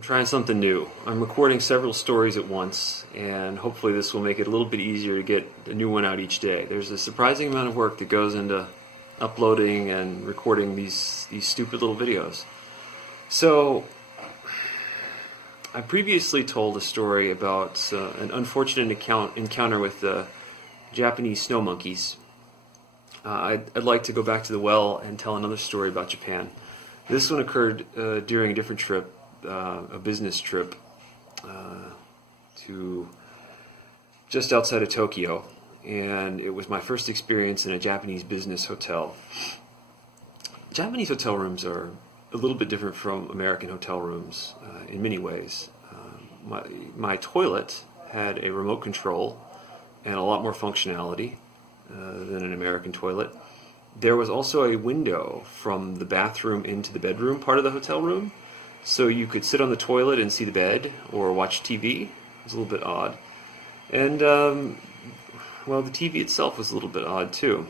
I'm trying something new. I'm recording several stories at once, and hopefully this will make it a little bit easier to get a new one out each day. There's a surprising amount of work that goes into uploading and recording these stupid little videos. So, I previously told a story about an unfortunate encounter with Japanese snow monkeys. I'd like to go back to the well and tell another story about Japan. This one occurred during a different trip, a business trip to just outside of Tokyo, and it was my first experience in a Japanese business hotel. Japanese hotel rooms are a little bit different from American hotel rooms in many ways. My toilet had a remote control and a lot more functionality than an American toilet. There was also a window from the bathroom into the bedroom part of the hotel room, so you could sit on the toilet and see the bed or watch TV. It was a little bit odd. And, well, the TV itself was a little bit odd too.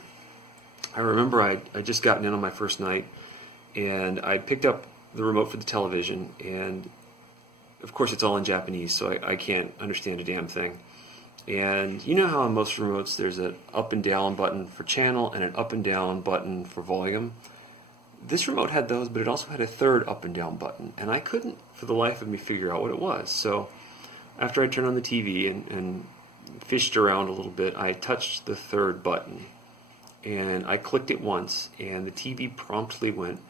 I remember I'd just gotten in on my first night, and I picked up the remote for the television, and of course it's all in Japanese, so I can't understand a damn thing. And you know how on most remotes there's an up and down button for channel and an up and down button for volume? This remote had those, but it also had a third up and down button, and I couldn't for the life of me figure out what it was. So after I turned on the TV and fished around a little bit, I touched the third button, and I clicked it once, and the TV promptly went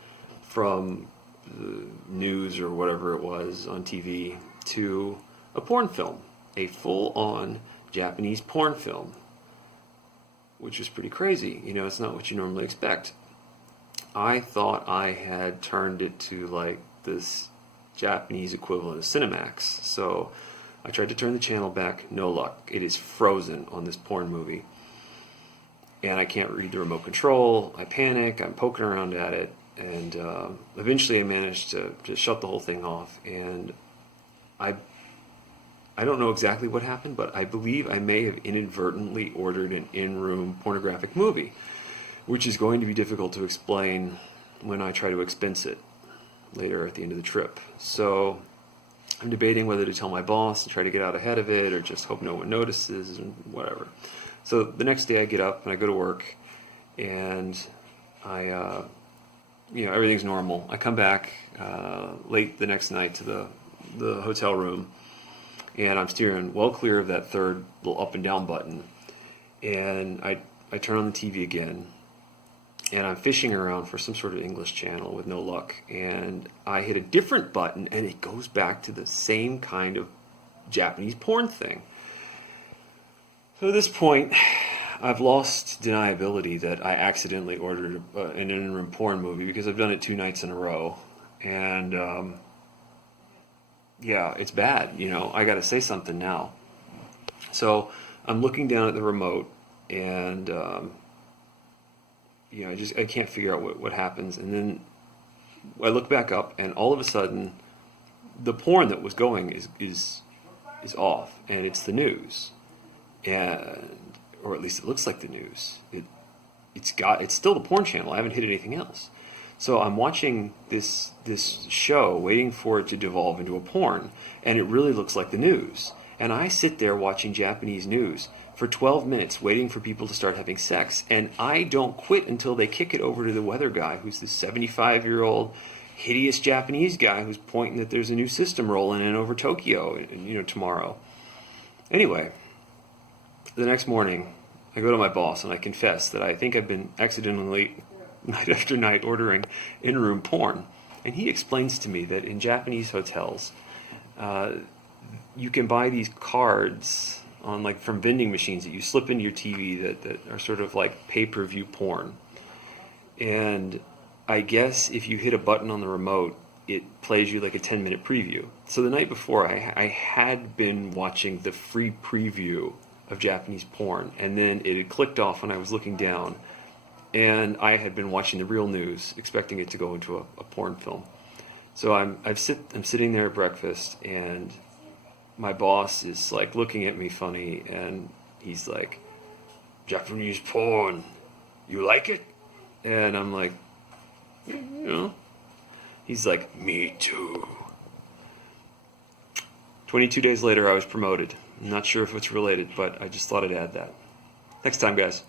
from the news or whatever it was on TV to a porn film, a full-on Japanese porn film, which was pretty crazy. You know, it's not what you normally expect. I thought I had turned it to like this Japanese equivalent of Cinemax, so I tried to turn the channel back, no luck. It is frozen on this porn movie, and I can't read the remote control. I panic, I'm poking around at it, and eventually I managed to shut the whole thing off, and I don't know exactly what happened, but I believe I may have inadvertently ordered an in-room pornographic movie, which is going to be difficult to explain when I try to expense it later at the end of the trip. So I'm debating whether to tell my boss and try to get out ahead of it or just hope no one notices and whatever. So the next day I get up and I go to work, and everything's normal. I come back late the next night to the hotel room, and I'm steering well clear of that third little up and down button, and I turn on the TV again, and I'm fishing around for some sort of English channel with no luck, and I hit a different button, and it goes back to the same kind of Japanese porn thing. So at this point, I've lost deniability that I accidentally ordered an in-room porn movie, because I've done it 2 nights in a row, and yeah, it's bad. You know, I got to say something now. So I'm looking down at the remote, and I can't figure out what happens. And then I look back up, and all of a sudden, the porn that was going is off, and it's the news, or at least it looks like the news. It's still the porn channel. I haven't hit anything else. So I'm watching this show, waiting for it to devolve into a porn, and it really looks like the news. And I sit there watching Japanese news for 12 minutes, waiting for people to start having sex, and I don't quit until they kick it over to the weather guy, who's this 75-year-old hideous Japanese guy who's pointing that there's a new system rolling in over Tokyo, tomorrow. Anyway, the next morning, I go to my boss and I confess that I think I've been accidentally night after night ordering in-room porn, and he explains to me that in Japanese hotels you can buy these cards from vending machines that you slip into your TV that are sort of like pay-per-view porn, and I guess if you hit a button on the remote, it plays you like a 10-minute preview. So the night before, I had been watching the free preview of Japanese porn, and then it had clicked off when I was looking down, and I had been watching the real news, expecting it to go into a porn film. So I'm sitting there at breakfast, and my boss is like looking at me funny, and he's like, "Japanese porn, you like it?" And I'm like, "Yeah, you know." He's like, "Me too." 22 days later, I was promoted. I'm not sure if it's related, but I just thought I'd add that. Next time, guys.